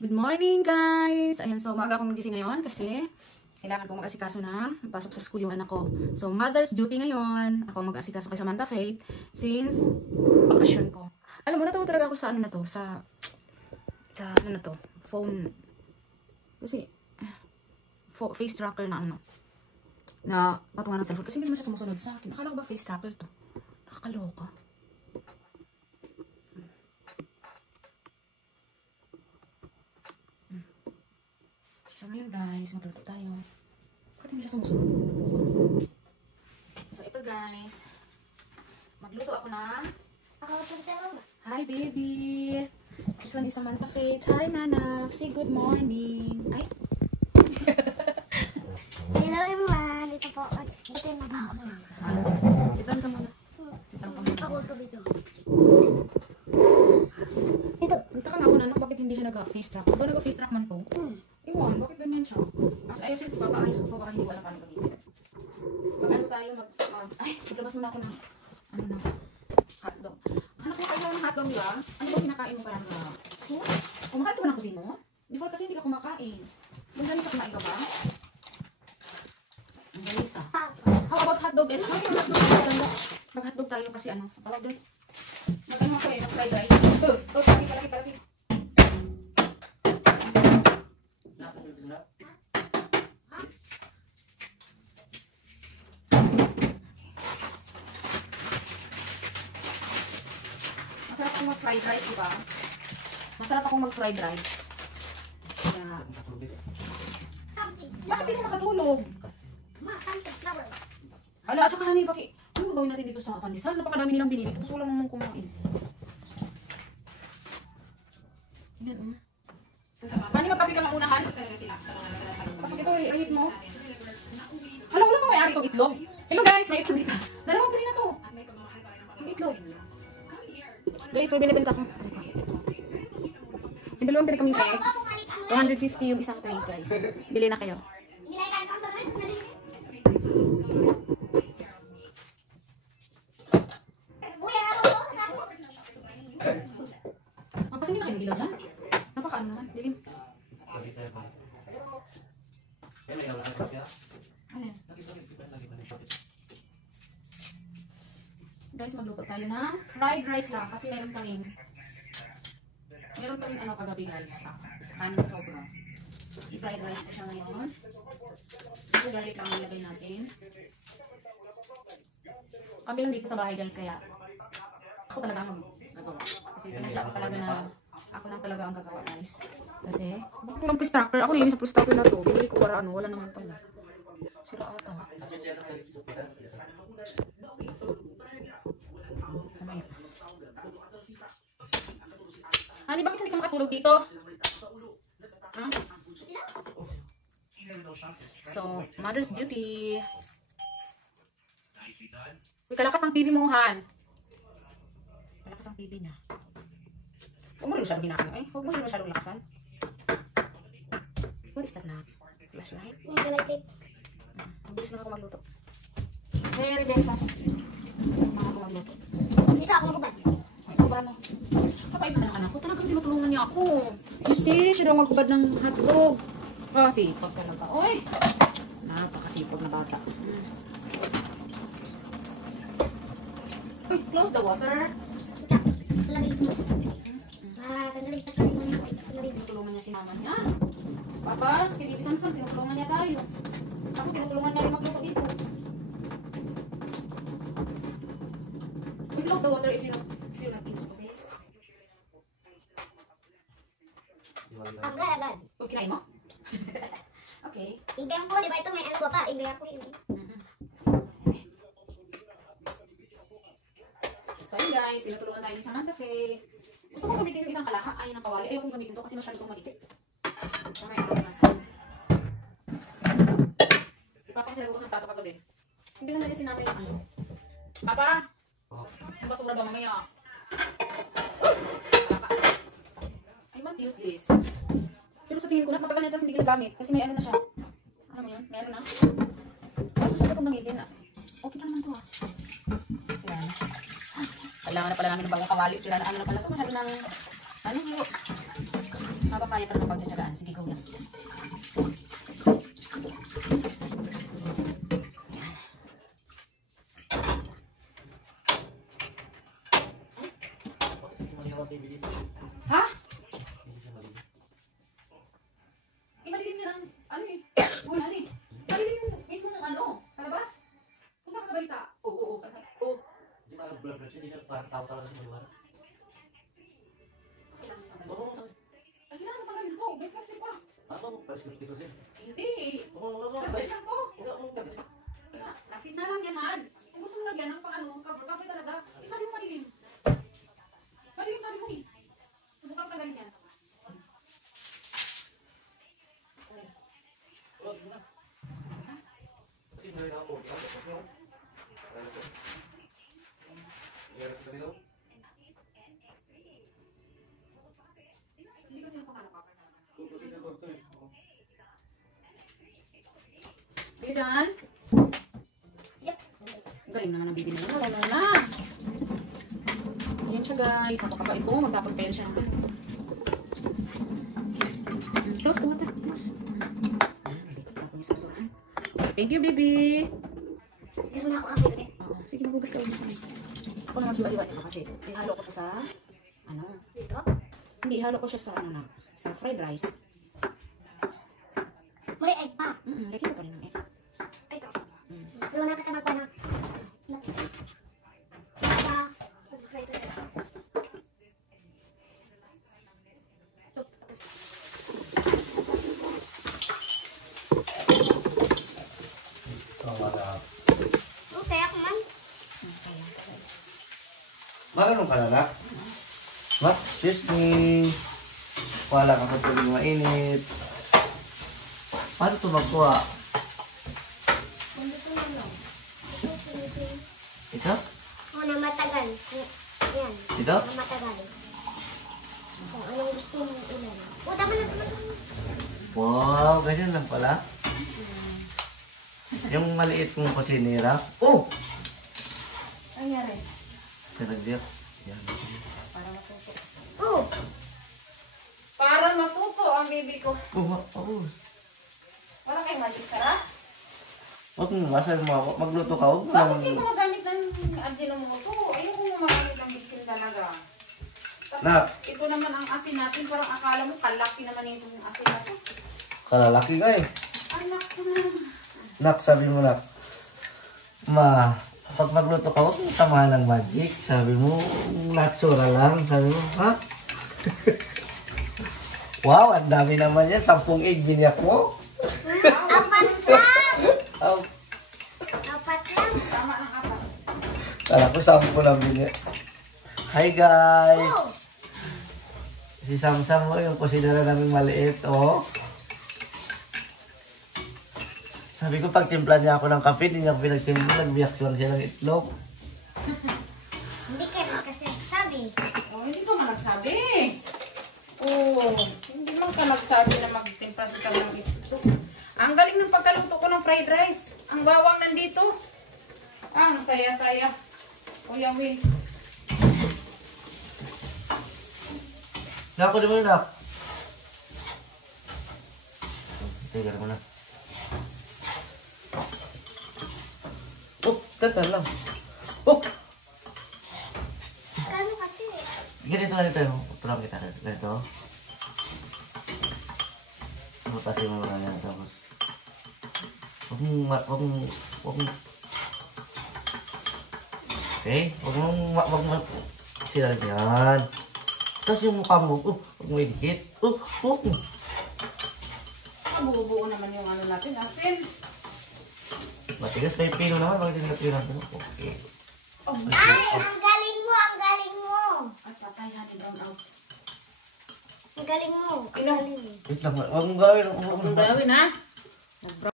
Good morning, guys! Ayan, so maaga akong nagising ngayon kasi kailangan kong mag-asikaso na pasok sa school yung anak ko. So, mother's duty ngayon. Ako mag-asikaso kay Samantha Faith since bakasyon ko. Alam mo, natawa talaga ako sa ano na to, sa ano na to, phone. Kasi, face tracker na ano. Na patungan ng cellphone. Kasi hindi naman siya sumusunod sa akin. Akala ko ba face tracker to? Nakakaloka. So ngayon guys, magluto tayo. Bakit hindi siya sumusunod? So ito guys, magluto ako na. Hi baby! This one is Samantha Faith. Hi Nana! Say good morning! Ay! Hello everyone! Ito po. Ito yung mabaho. Ano? Sitan ka muna. Sitan ka muna. Ako ito dito. Ito. Nagtaka nga ako na, bakit hindi siya nag-face track? Ba nag-face track man to? Iwan, bakit ganyan siya? As ayusin ko, papaayos ko pa hindi ko alam paano gamitin. Mag-ano tayo, ay, maglabas muna ako ng, ano na, hotdog. Anak ko, ayaw ng hotdog ba? Ano ba kinakain mo parang ka? So, kumakain ka ba ng kusino? Before kasi hindi ka kumakain. Yung ganisa kumain ka ba? Yung ganisa. How about hotdog? Eh, how about hotdog? Mag-hotdog tayo kasi ano, tawag doon. Mag-ano ako eh, mag-fried rice. Palagi. Masarap akong mag-fried rice, diba? Masarap akong mag-fried rice. Kaya... Bakit hindi makatulog? Hala, at saka honey, bakit? Ano gawin natin dito sa pandesal? Napakadami nilang binili. Gusto ko lang naman kumain. Yan, Pani, magkapi ka muna, Han. Tapos ito, i-ahit mo. Hala, wala pang may-ari itong itlog. Hello guys, may itlog dito. Dalawang pili na to. May itlog. Guys, may binibenta ko. May dalawang pili kami egg. 250 yung isang tray, guys. Bili na kayo. Kasi hindi na kayo nagilaw dyan. Napaka-ano naman. Dilim. Guys, magluto tayo na fried rice lang. Kasi meron kaming ano kagabi guys. Kanin sobra. I-fried rice ko siya ngayon. So, garlic lang nilagay natin. Kami lang dito sa bahay guys. Kaya ako talaga ang gagawa. Kasi sinadya ko talaga na ako lang talaga ang gagawa guys. Kasi bakit walang face tracker? Ako nilinis sa face tracker na to. Binili ko para ano. Wala naman pala. Sira ata. Hani, bakit hindi ka makatulog dito? Huh? So, mother's duty. Uy, kalakas ang TV mo, Han. Kalakas ang TV niya. Huwag mo rin masyadong binasan. Eh, huwag mo rin masyadong lakasan. What is that na? Flashlight? Mabilis na ako magluto. Very, very fast. Mga ako magluto. Dito ako magubad. Ay, kubara mo. Kapaiba na ng anak ko. Talagang tinutulungan niya ako. You see, siya daw magkubad ng hotdog. Sipag talaga. Uy! Napakasipag na bata. Uy, close the water. Tinutulungan niya si mama niya. Papa, si Bibi Samson, tinutulungan niya tayo. Ako, tinutulungan niya rin magluto dito. We close the water if you feel like it's okay. Agad. Kung kinain mo? Okay. Igay mo, di ba ito may ano ba pa? Igay ako yun. So yun guys, tinutulungan tayo ni Samantha Faith. Gusto ko gamitin yung isang kalahak. Ayaw ng kawali. Ayaw kong gamitin to kasi masyado itong matipid. Mamaya ito ang nasa. Ipapansin ko ng tato kagabi. Hindi na nalisin namin yung ano. Papa! Ang basura ba mamaya? I want to use this. Pero sa tingin ko, matagal na ito hindi ginagamit. Kasi may ano na siya. Ano mo yun? May ano na. Mas gusto ko itong gamitin na. Okay na naman ito ah. Yan. Kailangan na pala namin ng bagong kawali. Sila na ano na pala ito. Masyado ng ano. Habang kaya pa naman pagtsatsagaan. Sige, go lang. Yan. Ha? Malilim na lang. Ano eh? Uy, ano eh? Malilim yung mismo ng ano? Palabas? Punta ka sa balita. Oo. Di ba vlog siya? Di siya parang tao-tao sa lugar. Ang kailangan panggalin ko. Best kasi pa. Ano? Prescriptive ko din. Hindi. Oo. Kasi lang to. Hindi. Kasi na lang yan, Han. Kung gusto mo lagyan ng pang ano, cover talaga. Isabi mo malilim. Malilim sabi mo eh. Subukan mo tanggalin yan. Kasi meron ako. Hindi kasi ako kala cover sa Dan? Yep. Galing naman ang bibi na yun. Wala na. Ayan siya guys. Napakapait ko. Magtapon pa yun siya. Close the water. Close. Tapon yung sasurahan. Thank you, baby. Gusto mo na ako kape ulit. Oo. Sige, magugas ka ulit. Ako naman hiwa-hiwain ko kasi ihalo ko to sa ano. Dito? Hindi, ihalo ko siya sa ano na. Sa fried rice. May egg pa. Lagyan ko pa rin ng egg. Ito. Doon na kita magpa na. Fried rice. Okay, ako man. Marunong ka na na? Mak, excuse me. Wala ka pa tuloy mainit. Paano ito magkuha? Ito? Oo, na matagal. Yan. Ito? Na matagal. Kung anong gusto mong ulan. Oo, tama na. Wow, ganyan lang pala. Yung maliit mong kusinira. Oh! Ano nangyari? Pinagdiyak. Yan. Para matuto. Oo. Para matuto ang baby ko. Oh. Wala kayong magic sarap? Huwag mo masal mo ako. Magluto ka. Huwag mo Bakit naman. kayo gumagamit ng Ajinomoto? Ayoko mo magamit ng bitsin talaga. Nak. Ito naman ang asin natin. Parang akala mo kalaki naman yung asin na to. Kalalaki nga eh. Anak ko. Nak, sabi mo nak. Ma, pag magluto ka, huwag mo tamahan ng magic. Sabi mo, natural lang. Sabi mo, ha? Wow, ang dami naman yan. 10 egg biniyak mo. Apat lang. Oh, Apat lang. Tama ng apat. kala ko 10 lang biniyak. Hi guys! Oo. Si Samsam mo, yung kusinera namin maliit, oh. Sabi ko, pag timpla niya ako ng kape, hindi niya ako pinagtimpla, nagbiyak lang siya ng itlog. Hindi ka rin kasi sabi. Oh, hindi ko man nagsabi. Oh, hindi man ka nagsabi na magtimpla ka ng ito. Ang galing ng pagkaluto ko ng fried rice. Ang bawang nandito. Ang saya-saya. Kuya Will. Naku, di mo yun, nak. Tigar mo na. Oh, tata lang. Oh! Kano kasi? Ganito. Pulang kita. Ganito. Matasin mo na yan. Tapos. Huwag mong. Okay? Huwag mong sila yan. Tapos yung mukha mo. Huwag mo idikit. Buo-buo naman yung ano natin. Asin. Matigas may pino naman. Bakit hindi natin natin? Okay. Oh, Ay, ang galing mo, ang galing mo. at patay natin brown out. Ang galing mo. Ang Ino. galing mo. Wait lang. Huwag mong gawin. Huwag mong gawin ha.